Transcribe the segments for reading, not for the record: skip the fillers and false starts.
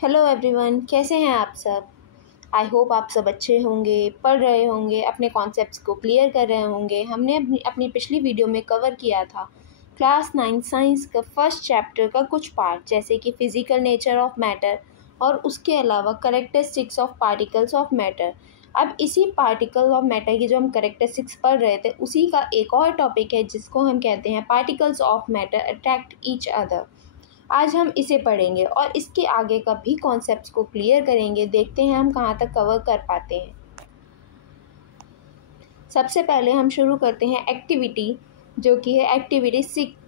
Hello everyone, कैसे हैं आप सब। आई होप आप सब अच्छे होंगे, पढ़ रहे होंगे, अपने कॉन्सेप्ट्स को क्लियर कर रहे होंगे। हमने अपनी पिछली वीडियो में कवर किया था क्लास 9 साइंस का फर्स्ट चैप्टर का कुछ पार्ट, जैसे कि फिजिकल नेचर ऑफ मैटर और उसके अलावा characteristics of particles of matter. अब इसी पार्टिकल ऑफ मैटर की जो हम कैरेक्टरिस्टिक्स पढ़ रहे थे, उसी का एक और टॉपिक है जिसको हम कहते हैं particles of matter attract each other. आज हम इसे पढ़ेंगे और इसके आगे का भी कॉन्सेप्ट्स को क्लियर करेंगे। देखते हैं हम कहाँ तक कवर कर पाते हैं। सबसे पहले हम शुरू करते हैं एक्टिविटी, जो कि है एक्टिविटी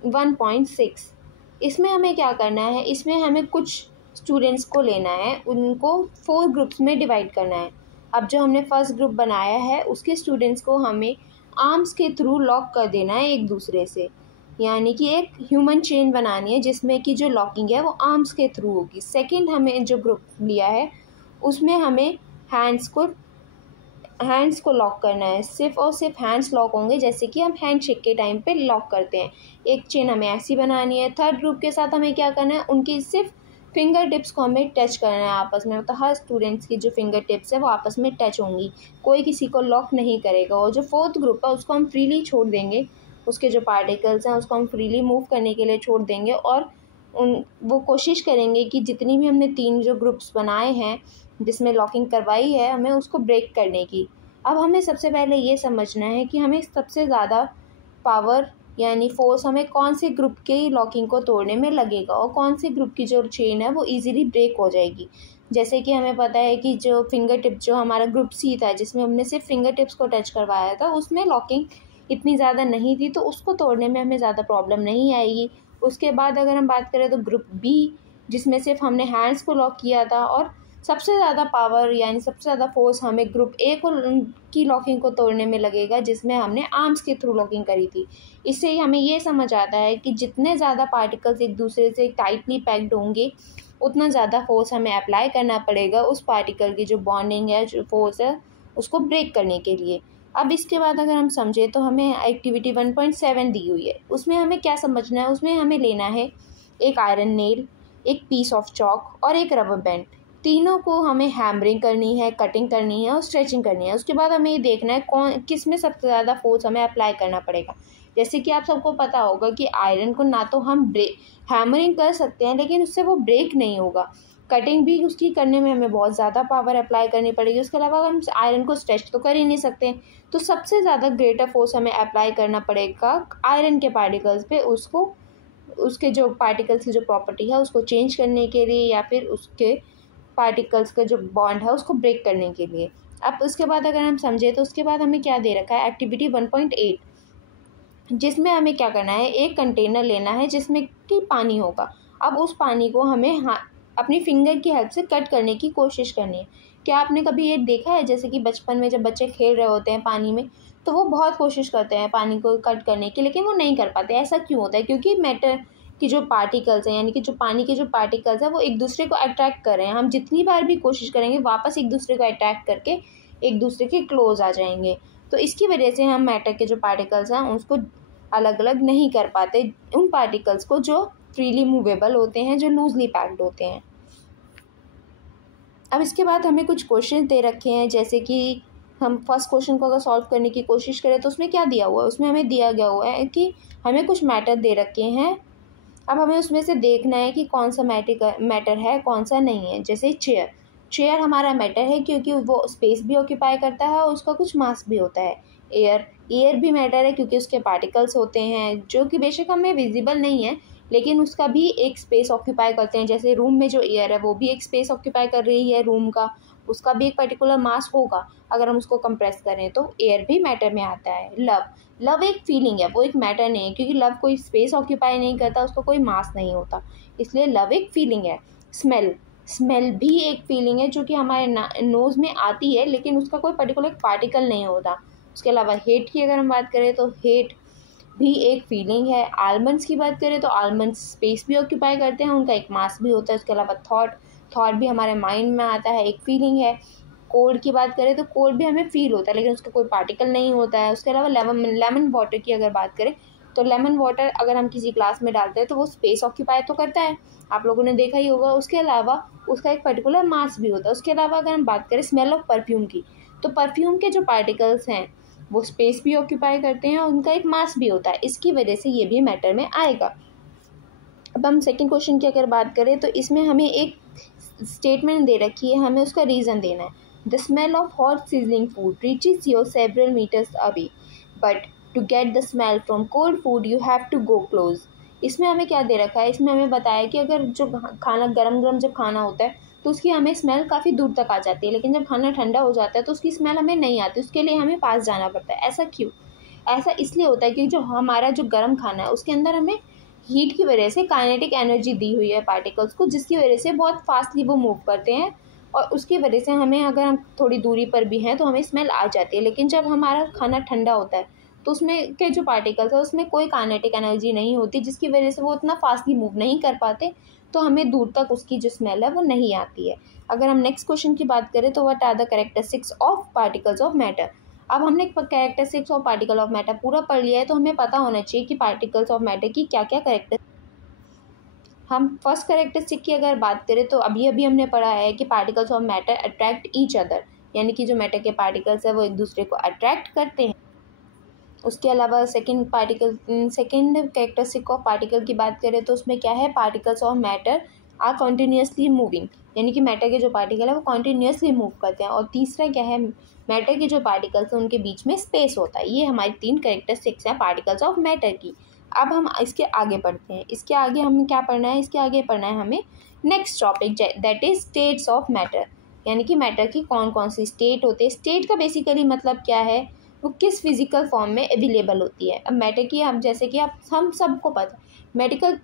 1.6। इसमें हमें क्या करना है, इसमें हमें कुछ स्टूडेंट्स को लेना है, उनको 4 ग्रुप्स में डिवाइड करना है। अब जो हमने फर्स्ट ग्रुप बनाया है उसके स्टूडेंट्स को हमें आर्म्स के थ्रू लॉक कर देना है एक दूसरे से, यानी कि एक ह्यूमन चेन बनानी है जिसमें कि जो लॉकिंग है वो आर्म्स के थ्रू होगी। सेकंड हमें जो ग्रुप लिया है उसमें हमें हैंड्स को लॉक करना है। सिर्फ और सिर्फ हैंड्स लॉक होंगे, जैसे कि हम हैंड शेक के टाइम पे लॉक करते हैं। एक चेन हमें ऐसी बनानी है। थर्ड ग्रुप के साथ हमें क्या करना है, उनकी सिर्फ फिंगर टिप्स को हमें टच करना है आपस में, मतलब हर स्टूडेंट्स की जो फिंगर टिप्स है वो आपस में टच होंगी, कोई किसी को लॉक नहीं करेगा। और जो फोर्थ ग्रुप है उसको हम फ्रीली छोड़ देंगे, उसके जो पार्टिकल्स हैं उसको हम फ्रीली मूव करने के लिए छोड़ देंगे और वो कोशिश करेंगे कि जितनी भी हमने 3 जो ग्रुप्स बनाए हैं जिसमें लॉकिंग करवाई है, हमें उसको ब्रेक करने की। अब हमें सबसे पहले ये समझना है कि हमें सबसे ज़्यादा पावर यानी फोर्स हमें कौन से ग्रुप के लॉकिंग को तोड़ने में लगेगा और कौन से ग्रुप की जो चेन है वो इजीली ब्रेक हो जाएगी। जैसे कि हमें पता है कि जो फिंगर टिप, जो हमारा ग्रुप सी था जिसमें हमने सिर्फ फिंगर टिप्स को टच करवाया था, उसमें लॉकिंग इतनी ज़्यादा नहीं थी, तो उसको तोड़ने में हमें ज़्यादा प्रॉब्लम नहीं आएगी। उसके बाद अगर हम बात करें तो ग्रुप बी, जिसमें सिर्फ हमने हैंड्स को लॉक किया था, और सबसे ज़्यादा पावर यानी सबसे ज़्यादा फोर्स हमें ग्रुप ए को की लॉकिंग को तोड़ने में लगेगा, जिसमें हमने आर्म्स के थ्रू लॉकिंग करी थी। इससे ही हमें ये समझ आता है कि जितने ज़्यादा पार्टिकल्स एक दूसरे से टाइटली पैक्ड होंगे, उतना ज़्यादा फोर्स हमें अप्लाई करना पड़ेगा उस पार्टिकल की जो बॉन्डिंग है, जो फोर्स है, उसको ब्रेक करने के लिए। अब इसके बाद अगर हम समझें तो हमें एक्टिविटी 1.7 दी हुई है। उसमें हमें क्या समझना है, उसमें हमें लेना है एक आयरन नेल, एक पीस ऑफ चॉक और एक रबर बैंड। तीनों को हमें हैमरिंग करनी है, कटिंग करनी है और स्ट्रेचिंग करनी है। उसके बाद हमें ये देखना है किस में सबसे ज़्यादा फोर्स हमें अप्लाई करना पड़ेगा। जैसे कि आप सबको पता होगा कि आयरन को ना तो हम हैमरिंग कर सकते हैं, लेकिन उससे वो ब्रेक नहीं होगा। कटिंग भी उसकी करने में हमें बहुत ज़्यादा पावर अप्लाई करनी पड़ेगी। उसके अलावा हम आयरन को स्ट्रेच तो कर ही नहीं सकते, तो सबसे ज़्यादा ग्रेटर फोर्स हमें अप्लाई करना पड़ेगा आयरन के पार्टिकल्स पे, उसको उसके जो पार्टिकल्स की जो प्रॉपर्टी है उसको चेंज करने के लिए, या फिर उसके पार्टिकल्स का जो बॉन्ड है उसको ब्रेक करने के लिए। अब उसके बाद अगर हम समझे तो उसके बाद हमें क्या दे रखा है, एक्टिविटी 1.8, जिसमें हमें क्या करना है, एक कंटेनर लेना है जिसमें कि पानी होगा। अब उस पानी को हमें अपनी फिंगर की हेल्प से कट करने की कोशिश करनी है। क्या आपने कभी ये देखा है, जैसे कि बचपन में जब बच्चे खेल रहे होते हैं पानी में, तो वो बहुत कोशिश करते हैं पानी को कट करने की, लेकिन वो नहीं कर पाते। ऐसा क्यों होता है? क्योंकि मैटर की जो पार्टिकल्स हैं, यानी कि जो पानी के जो पार्टिकल्स हैं, वो एक दूसरे को अट्रैक्ट कर रहे हैं। हम जितनी बार भी कोशिश करेंगे वापस एक दूसरे को अट्रैक्ट करके एक दूसरे के क्लोज आ जाएंगे। तो इसकी वजह से हम मैटर के जो पार्टिकल्स हैं उसको अलग अलग नहीं कर पाते, उन पार्टिकल्स को जो फ्रीली मूवेबल होते हैं, जो लूजली पैक्ड होते हैं। अब इसके बाद हमें कुछ क्वेश्चन दे रखे हैं, जैसे कि हम फर्स्ट क्वेश्चन को अगर सॉल्व करने की कोशिश करें तो उसमें क्या दिया हुआ है, उसमें हमें दिया गया हुआ है कि हमें कुछ मैटर दे रखे हैं। अब हमें उसमें से देखना है कि कौन सा मैटर है, कौन सा नहीं है। जैसे चेयर हमारा मैटर है क्योंकि वो स्पेस भी ऑक्यूपाई करता है और उसका कुछ मास भी होता है। एयर भी मैटर है क्योंकि उसके पार्टिकल्स होते हैं, जो कि बेशक हमें विजिबल नहीं है, लेकिन उसका भी एक स्पेस ऑक्यूपाई करते हैं। जैसे रूम में जो एयर है वो भी एक स्पेस ऑक्यूपाई कर रही है रूम का, उसका भी एक पर्टिकुलर मास होगा अगर हम उसको कंप्रेस करें, तो एयर भी मैटर में आता है। लव एक फीलिंग है, वो एक मैटर नहीं है, क्योंकि लव कोई स्पेस ऑक्यूपाई नहीं करता, उसका कोई मास नहीं होता, इसलिए लव एक फीलिंग है। स्मेल भी एक फीलिंग है जो कि हमारे नोज़ में आती है, लेकिन उसका कोई पर्टिकुलर पार्टिकल नहीं होता। उसके अलावा हेट की अगर हम बात करें तो हेट भी एक फीलिंग है। आलमंड्स की बात करें तो आलमंड्स स्पेस भी ऑक्यूपाई करते हैं, उनका एक मास भी होता है। उसके अलावा थॉट भी हमारे माइंड में आता है, एक फीलिंग है। कोल्ड की बात करें तो कोल्ड भी हमें फील होता है, लेकिन उसका कोई पार्टिकल नहीं होता है। उसके अलावा लेमन वाटर की अगर बात करें तो लेमन वाटर अगर हम किसी ग्लास में डालते हैं तो वो स्पेस ऑक्यूपाई तो करता है, आप लोगों ने देखा ही होगा। उसके अलावा उसका एक पर्टिकुलर मास भी होता है। उसके अलावा अगर हम बात करें स्मेल ऑफ परफ्यूम की, तो परफ्यूम के जो पार्टिकल्स हैं वो स्पेस भी ऑक्यूपाई करते हैं और उनका एक मास भी होता है, इसकी वजह से ये भी मैटर में आएगा। अब हम सेकंड क्वेश्चन की अगर बात करें तो इसमें हमें एक स्टेटमेंट दे रखी है, हमें उसका रीज़न देना है। The smell of hot sizzling food reaches your several metres away, but to get the smell from cold food you have to go close. इसमें हमें क्या दे रखा है, इसमें हमें बताया कि अगर जो खाना गरम गरम जब खाना होता है तो उसकी हमें स्मेल काफ़ी दूर तक आ जाती है, लेकिन जब खाना ठंडा हो जाता है तो उसकी स्मेल हमें नहीं आती, उसके लिए हमें पास जाना पड़ता है। ऐसा क्यों? ऐसा इसलिए होता है कि जो हमारा जो गर्म खाना है उसके अंदर हमें हीट की वजह से काइनेटिक एनर्जी दी हुई है पार्टिकल्स को, जिसकी वजह से बहुत फास्टली वो मूव करते हैं और उसकी वजह से हमें, अगर हम थोड़ी दूरी पर भी हैं तो हमें स्मेल आ जाती है। लेकिन जब हमारा खाना ठंडा होता है तो उसमें के जो पार्टिकल्स है उसमें कोई काइनेटिक एनर्जी नहीं होती, जिसकी वजह से वो उतना फास्टली मूव नहीं कर पाते, तो हमें दूर तक उसकी जो स्मेल है वो नहीं आती है। अगर हम नेक्स्ट क्वेश्चन की बात करें तो what are the characteristics of particles of matter. अब हमने characteristics of particle of matter पूरा पढ़ लिया है, तो हमें पता होना चाहिए कि पार्टिकल्स ऑफ मैटर की क्या क्या कैरेक्टर। हम फर्स्ट कैरेक्टरिस्टिक की अगर बात करें तो अभी अभी हमने पढ़ा है कि particles of matter attract each other, यानी कि जो मैटर के पार्टिकल्स है वो एक दूसरे को अट्रैक्ट करते हैं। उसके अलावा सेकंड कैरेक्टरिस्टिक ऑफ पार्टिकल की बात करें तो उसमें क्या है, particles of matter are continuously moving, यानी कि मैटर के जो पार्टिकल है वो कॉन्टीन्यूसली मूव करते हैं। और तीसरा क्या है, मैटर के जो पार्टिकल्स हैं उनके बीच में स्पेस होता है। ये हमारी 3 कैरेक्टरिस्टिक्स हैं पार्टिकल्स ऑफ मैटर की। अब हम इसके आगे पढ़ते हैं। इसके आगे हमें क्या पढ़ना है, इसके आगे पढ़ना है हमें next topic, that is states of matter, यानी कि मैटर की कौन कौन सी स्टेट होती है। स्टेट का बेसिकली मतलब क्या है, वो किस फिजिकल फॉर्म में अवेलेबल होती है। अब मैटर की, हम जैसे कि हम सबको पता है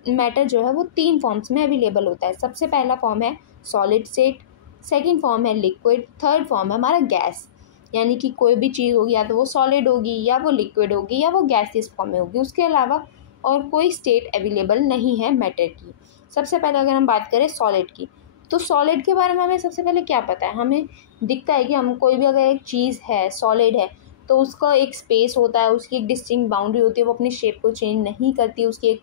मैटर जो है वो 3 फॉर्म्स में अवेलेबल होता है। सबसे पहला फॉर्म है सॉलिड स्टेट, सेकंड फॉर्म है लिक्विड, थर्ड फॉर्म है हमारा गैस, यानी कि कोई भी चीज़ होगी या तो वो सॉलिड होगी या वो लिक्विड होगी या वो गैसियस फॉर्म में होगी। उसके अलावा और कोई स्टेट अवेलेबल नहीं है मैटर की। सबसे पहले अगर हम बात करें सॉलिड की, तो सॉलिड के बारे में हमें सबसे पहले क्या पता है, हमें दिखता है कि हम कोई भी अगर एक चीज़ है सॉलिड है तो उसका एक स्पेस होता है, उसकी एक डिस्टिंक्ट बाउंड्री होती है, वो अपनी शेप को चेंज नहीं करती, उसकी एक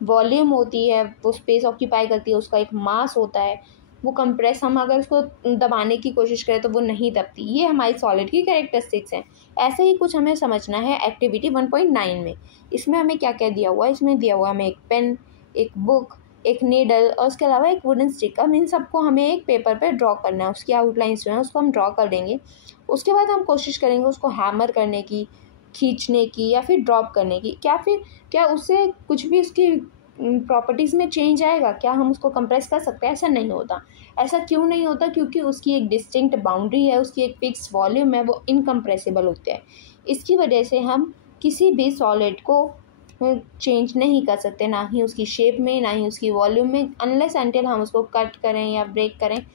वॉल्यूम होती है, वो स्पेस ऑक्यूपाई करती है, उसका एक मास होता है, वो कंप्रेस, हम अगर उसको दबाने की कोशिश करें तो वो नहीं दबती। ये हमारी सॉलिड की कैरेक्टरिस्टिक्स हैं। ऐसे ही कुछ हमें समझना है एक्टिविटी 1.9 में। इसमें हमें क्या क्या दिया हुआ है, इसमें दिया हुआ है हमें एक पेन, एक बुक, एक नीडल और उसके अलावा एक वुडन स्टिक। अब इन सबको हमें एक पेपर पे ड्रॉ करना है, उसकी आउटलाइंस जो है उसको हम ड्रॉ कर देंगे। उसके बाद हम कोशिश करेंगे उसको हैमर करने की, खींचने की या फिर ड्रॉप करने की। क्या उससे कुछ भी उसकी प्रॉपर्टीज़ में चेंज आएगा, क्या हम उसको कंप्रेस कर सकते हैं? ऐसा नहीं होता। ऐसा क्यों नहीं होता? क्योंकि उसकी एक डिस्टिंक्ट बाउंड्री है, उसकी एक फिक्स वॉल्यूम है, वो इनकम्प्रेसिबल होते हैं। इसकी वजह से हम किसी भी सॉलिड को चेंज नहीं कर सकते, ना ही उसकी शेप में, ना ही उसकी वॉल्यूम में, अनलेस अनटिल हम उसको कट करें या ब्रेक करें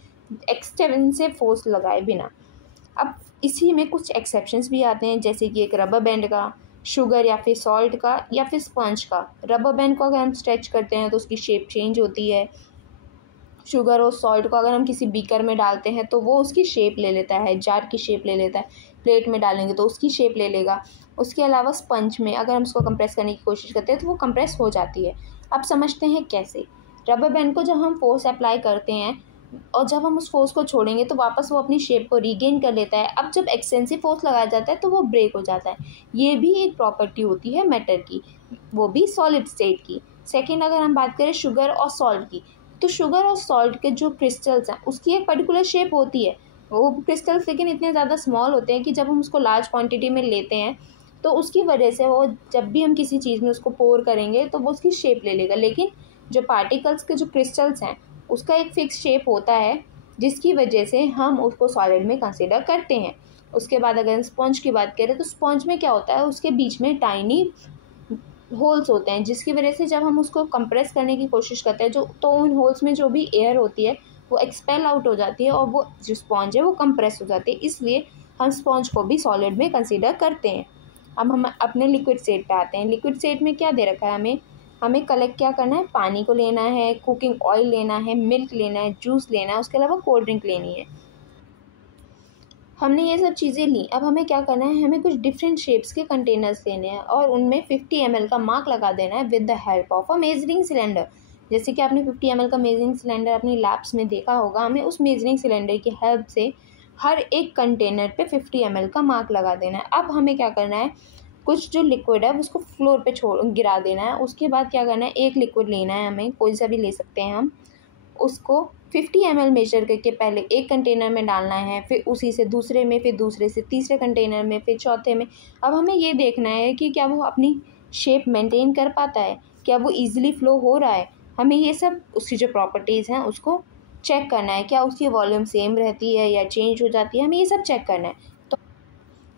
एक्सटेंसिव फोर्स लगाए बिना। अब इसी में कुछ एक्सेप्शंस भी आते हैं, जैसे कि एक रबर बैंड का, शुगर या फिर सॉल्ट का या फिर स्पंज का। रबर बैंड को अगर हम स्ट्रेच करते हैं तो उसकी शेप चेंज होती है। शुगर और सॉल्ट को अगर हम किसी बीकर में डालते हैं तो वो उसकी शेप ले लेता है, जार की शेप ले लेता है। प्लेट में डालेंगे तो उसकी शेप ले लेगा। उसके अलावा स्पंज में अगर हम उसको कंप्रेस करने की कोशिश करते हैं तो वो कंप्रेस हो जाती है। अब समझते हैं कैसे। रबर बैंड को जब हम फोर्स अप्लाई करते हैं और जब हम उस फोर्स को छोड़ेंगे तो वापस वो अपनी शेप को रीगेन कर लेता है। अब जब एक्सटेंसिव फोर्स लगाया जाता है तो वो ब्रेक हो जाता है। ये भी एक प्रॉपर्टी होती है मैटर की, वो भी सॉलिड स्टेट की। सेकेंड, अगर हम बात करें शुगर और सॉल्ट की, तो शुगर और सॉल्ट के जो क्रिस्टल्स हैं उसकी एक पर्टिकुलर शेप होती है। वो क्रिस्टल्स लेकिन इतने ज़्यादा स्मॉल होते हैं कि जब हम उसको लार्ज क्वांटिटी में लेते हैं तो उसकी वजह से वो, जब भी हम किसी चीज़ में उसको पोर करेंगे तो वो उसकी शेप ले लेगा। लेकिन जो पार्टिकल्स के जो क्रिस्टल्स हैं उसका एक फिक्स शेप होता है, जिसकी वजह से हम उसको सॉलिड में कंसिडर करते हैं। उसके बाद अगर स्पंज की बात करें तो स्पंज में क्या होता है, उसके बीच में टाइनी होल्स होते हैं, जिसकी वजह से जब हम उसको कंप्रेस करने की कोशिश करते हैं तो उन होल्स में जो भी एयर होती है वो एक्सपेल आउट हो जाती है और वो जो स्पॉन्ज है वो कंप्रेस हो जाती है। इसलिए हम स्पॉन्ज को भी सॉलिड में कंसीडर करते हैं। अब हम अपने लिक्विड स्टेट पे आते हैं। लिक्विड स्टेट में क्या दे रखा है हमें कलेक्ट क्या करना है, पानी को लेना है, कुकिंग ऑयल लेना है, मिल्क लेना है, जूस लेना है, उसके अलावा कोल्ड ड्रिंक लेनी है। हमने ये सब चीज़ें ली। अब हमें क्या करना है, हमें कुछ डिफरेंट शेप्स के कंटेनर्स लेने हैं और उनमें 50 ml का मार्क लगा देना है with the help of a measuring cylinder. जैसे कि आपने 50 ml का मेजरिंग सिलेंडर अपनी लैब्स में देखा होगा, हमें उस मेजरिंग सिलेंडर की हेल्प से हर एक कंटेनर पे 50 ml का मार्क लगा देना है। अब हमें क्या करना है, कुछ जो लिक्विड है उसको फ्लोर पे गिरा देना है। उसके बाद क्या करना है, एक लिक्विड लेना है, हमें कोई सा भी ले सकते हैं हम, उसको 50 ml मेजर करके पहले एक कंटेनर में डालना है, फिर उसी से दूसरे में, फिर दूसरे से तीसरे कंटेनर में, फिर चौथे में। अब हमें ये देखना है कि क्या वो अपनी शेप मेंटेन कर पाता है, क्या वो ईजिली फ्लो हो रहा है। हमें ये सब उसकी जो प्रॉपर्टीज़ हैं उसको चेक करना है, क्या उसकी वॉल्यूम सेम रहती है या चेंज हो जाती है, हमें ये सब चेक करना है। तो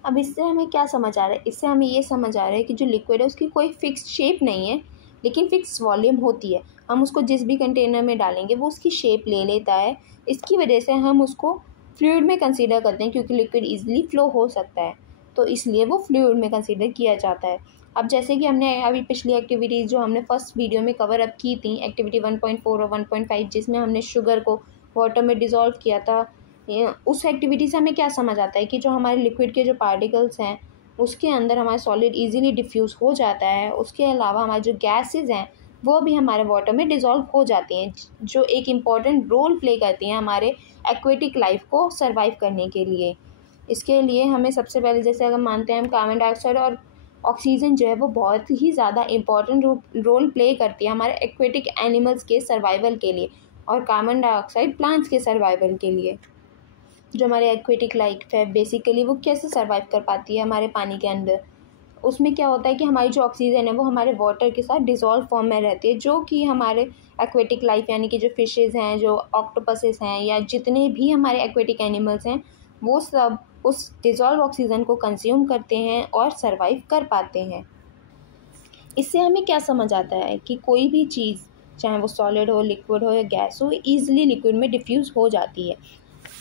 अब इससे हमें क्या समझ आ रहा है, इससे हमें ये समझ आ रहा है कि जो लिक्विड है उसकी कोई फिक्स शेप नहीं है, लेकिन फिक्स वॉल्यूम होती है। हम उसको जिस भी कंटेनर में डालेंगे वो उसकी शेप ले लेता है। इसकी वजह से हम उसको फ्लूइड में कंसीडर करते हैं, क्योंकि लिक्विड ईजिली फ्लो हो सकता है, तो इसलिए वो फ्लूइड में कंसीडर किया जाता है। अब जैसे कि हमने अभी पिछली एक्टिविटीज़ जो हमने फर्स्ट वीडियो में कवर अप की थी, एक्टिविटी 1.4 और 1.5, जिसमें हमने शुगर को वाटर में डिज़ोल्व किया था, उस एक्टिविटी से हमें क्या समझ आता है कि जो हमारे लिक्विड के जो पार्टिकल्स हैं उसके अंदर हमारा सॉलिड इजीली डिफ्यूज़ हो जाता है। उसके अलावा हमारे जो गैसेस हैं वो भी हमारे वाटर में डिज़ोल्व हो जाती हैं, जो एक इम्पॉर्टेंट रोल प्ले करती हैं हमारे एक्वेटिक लाइफ को सर्वाइव करने के लिए। इसके लिए हमें सबसे पहले, जैसे अगर मानते हैं हम, कार्बन डाइऑक्साइड और ऑक्सीजन जो है वो बहुत ही ज़्यादा इम्पॉर्टेंट रोल प्ले करती है हमारे एक्वेटिक एनिमल्स के सर्वाइवल के लिए, और कार्बन डाइऑक्साइड प्लांट्स के सर्वाइवल के लिए। जो हमारे एक्वेटिक लाइफ है बेसिकली वो कैसे सर्वाइव कर पाती है हमारे पानी के अंदर, उसमें क्या होता है कि हमारी जो ऑक्सीजन है वो हमारे वाटर के साथ डिज़ोल्व फॉर्म में रहती है, जो कि हमारे एक्वेटिक लाइफ यानी कि जो फिशेज़ हैं, जो ऑक्टोपसेस हैं, या जितने भी हमारे एक्वेटिक एनिमल्स हैं, वो सब उस डिज़ोल्व ऑक्सीजन को कंज्यूम करते हैं और सर्वाइव कर पाते हैं। इससे हमें क्या समझ आता है कि कोई भी चीज़, चाहे वो सॉलिड हो, लिक्विड हो या गैस हो, ईजिली लिक्विड में डिफ्यूज़ हो जाती है।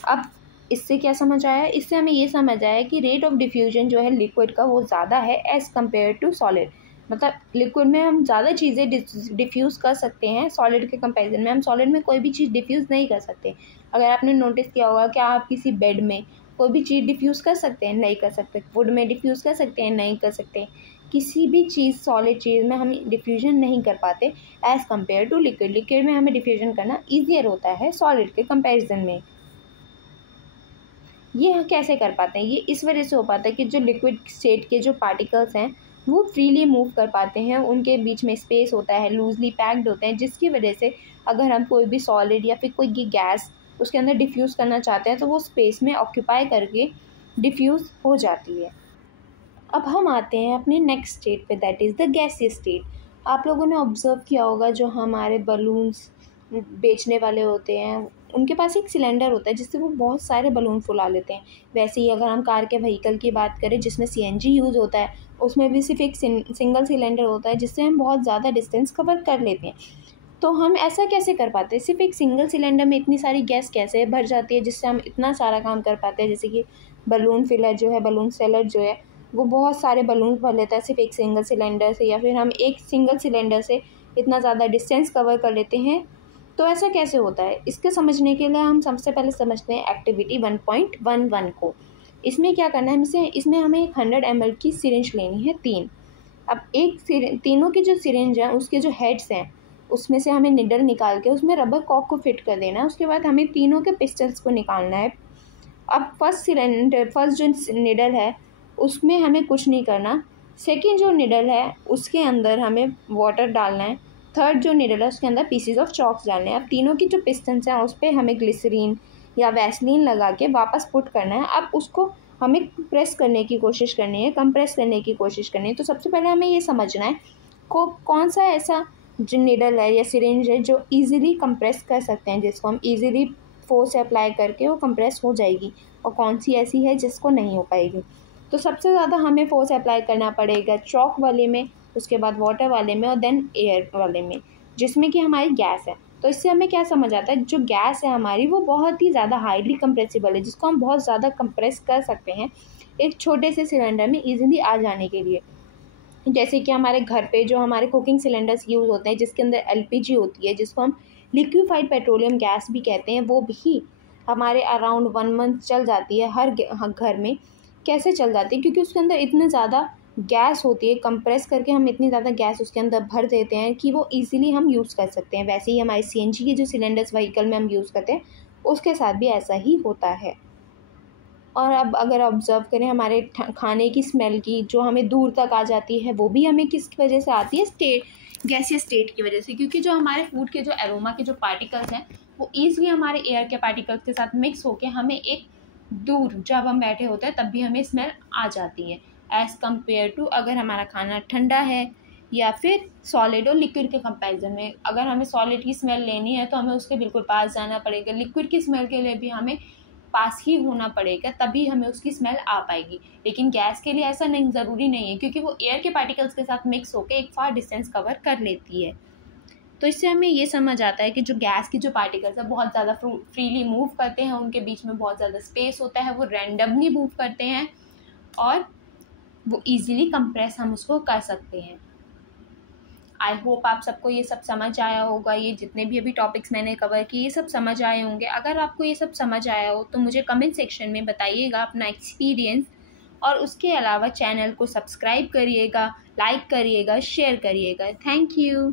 अब इससे क्या समझ आया, इससे हमें ये समझ आया कि रेट ऑफ डिफ्यूजन जो है लिक्विड का वो ज़्यादा है एज़ कम्पेयर टू सॉलिड। मतलब लिक्विड में हम ज़्यादा चीज़ें डिफ्यूज़ कर सकते हैं, सॉलिड के कंपैरिजन में हम सॉलिड में कोई भी चीज़ डिफ्यूज़ नहीं कर सकते। अगर आपने नोटिस किया होगा कि आप किसी बेड में कोई भी चीज़ डिफ्यूज़ कर सकते हैं, नहीं कर सकते। वुड में डिफ्यूज़ कर सकते हैं, नहीं कर सकते। किसी भी चीज़, सॉलिड चीज़ में हम डिफ्यूजन नहीं कर पाते as compare to liquid. Liquid में हमें डिफ्यूजन करना ईजियर होता है सॉलिड के कंपैरिजन में। ये कैसे कर पाते हैं, ये इस वजह से हो पाता है कि जो लिक्विड स्टेट के जो पार्टिकल्स हैं वो फ्रीली मूव कर पाते हैं, उनके बीच में स्पेस होता है, लूजली पैक्ड होते हैं, जिसकी वजह से अगर हम कोई भी सॉलिड या फिर कोई गैस उसके अंदर डिफ्यूज़ करना चाहते हैं तो वो स्पेस में ऑक्यूपाई करके डिफ्यूज़ हो जाती है। अब हम आते हैं अपने नेक्स्ट स्टेट पे, that is the gaseous state. आप लोगों ने ऑब्ज़र्व किया होगा जो हमारे बलून्स बेचने वाले होते हैं उनके पास एक सिलेंडर होता है जिससे वो बहुत सारे बलून फुला लेते हैं। वैसे ही अगर हम कार के व्हीकल की बात करें जिसमें सीएनजी यूज़ होता है, उसमें भी सिर्फ एक सिंगल सिलेंडर होता है जिससे हम बहुत ज़्यादा डिस्टेंस कवर कर लेते हैं। तो हम ऐसा कैसे कर पाते हैं, सिर्फ एक सिंगल सिलेंडर में इतनी सारी गैस कैसे भर जाती है जिससे हम इतना सारा काम कर पाते हैं। जैसे कि बलून फिलर जो है, बलून सेलर जो है, वो बहुत सारे बलून भर लेता है सिर्फ एक सिंगल सिलेंडर से, या फिर हम एक सिंगल सिलेंडर से इतना ज़्यादा डिस्टेंस कवर कर लेते हैं। तो ऐसा कैसे होता है, इसके समझने के लिए हम सबसे पहले समझते हैं एक्टिविटी 1.11 को। इसमें क्या करना है, इसमें हमें 100 ml की सिरिंज लेनी है, 3। अब तीनों की जो सिरिंज है उसके जो हेड्स हैं उसमें से हमें निडल निकाल के उसमें रबर कॉक को फिट कर देना है। उसके बाद हमें तीनों के पिस्टल्स को निकालना है। अब फर्स्ट जो निडल है उसमें हमें कुछ नहीं करना। सेकेंड जो निडल है उसके अंदर हमें वाटर डालना है। थर्ड जो निडल है उसके अंदर पीसीज ऑफ चॉक्स डालने हैं। अब तीनों की जो पिस्टन्स हैं उस पर हमें ग्लिसरीन या वैसलीन लगा के वापस पुट करना है। अब उसको हमें प्रेस करने की कोशिश करनी है, कंप्रेस करने की कोशिश करनी है। तो सबसे पहले हमें ये समझना है कौन सा ऐसा जो निडल है या सिरिंज है जो ईज़िली कंप्रेस कर सकते हैं, जिसको हम ईज़िली फोर्स अप्लाई करके वो कंप्रेस हो जाएगी, और कौन सी ऐसी है जिसको नहीं हो पाएगी। तो सबसे ज़्यादा हमें फोर्स अप्लाई करना पड़ेगा चॉक वाले में, उसके बाद वाटर वाले में, और देन एयर वाले में जिसमें कि हमारी गैस है। तो इससे हमें क्या समझ आता है, जो गैस है हमारी वो बहुत ही ज़्यादा हाईली कंप्रेसिबल है, जिसको हम बहुत ज़्यादा कंप्रेस कर सकते हैं एक छोटे से सिलेंडर में ईजिली आ जाने के लिए। जैसे कि हमारे घर पे जो हमारे कुकिंग सिलेंडर्स यूज़ होते हैं जिसके अंदर एलपीजी होती है, जिसको हम लिक्विफाइड पेट्रोलियम गैस भी कहते हैं, वो भी हमारे अराउंड 1 मंथ चल जाती है हर घर में। कैसे चल जाती है? क्योंकि उसके अंदर इतना ज़्यादा गैस होती है, कंप्रेस करके हम इतनी ज़्यादा गैस उसके अंदर भर देते हैं कि वो ईज़िली हम यूज़ कर सकते हैं। वैसे ही हमारे सीएनजी के जो सिलेंडर्स व्हीकल में हम यूज़ करते हैं, उसके साथ भी ऐसा ही होता है। और अब अगर ऑब्ज़र्व करें हमारे खाने की स्मेल की जो हमें दूर तक आ जाती है, वो भी हमें किस वजह से आती है? गैसियस स्टेट की वजह से। क्योंकि जो हमारे फूड के जो एरोमा के जो पार्टिकल्स हैं, वो ईज़िली हमारे एयर के पार्टिकल्स के साथ मिक्स होके हमें एक दूर जब हम बैठे होते हैं तब भी हमें स्मेल आ जाती है, एज़ कम्पेयर टू अगर हमारा खाना ठंडा है या फिर सॉलिड और लिक्विड के कंपैरिजन में। अगर हमें सॉलिड की स्मेल लेनी है तो हमें उसके बिल्कुल पास जाना पड़ेगा, लिक्विड की स्मेल के लिए भी हमें पास ही होना पड़ेगा, तभी हमें उसकी स्मेल आ पाएगी। लेकिन गैस के लिए ऐसा नहीं, ज़रूरी नहीं है, क्योंकि वो एयर के पार्टिकल्स के साथ मिक्स होकर एक फार डिस्टेंस कवर कर लेती है। तो इससे हमें ये समझ आता है कि जो गैस की जो पार्टिकल्स है बहुत ज़्यादा फ्रीली मूव करते हैं, उनके बीच में बहुत ज़्यादा स्पेस होता है, वो रैंडमली मूव करते हैं और वो ईज़िली कंप्रेस हम उसको कर सकते हैं। आई होप आप सबको ये सब समझ आया होगा। ये जितने भी अभी टॉपिक्स मैंने कवर किए ये सब समझ आए होंगे। अगर आपको ये सब समझ आया हो तो मुझे कमेंट सेक्शन में बताइएगा अपना एक्सपीरियंस, और उसके अलावा चैनल को सब्सक्राइब करिएगा, लाइक करिएगा, शेयर करिएगा। Thank you.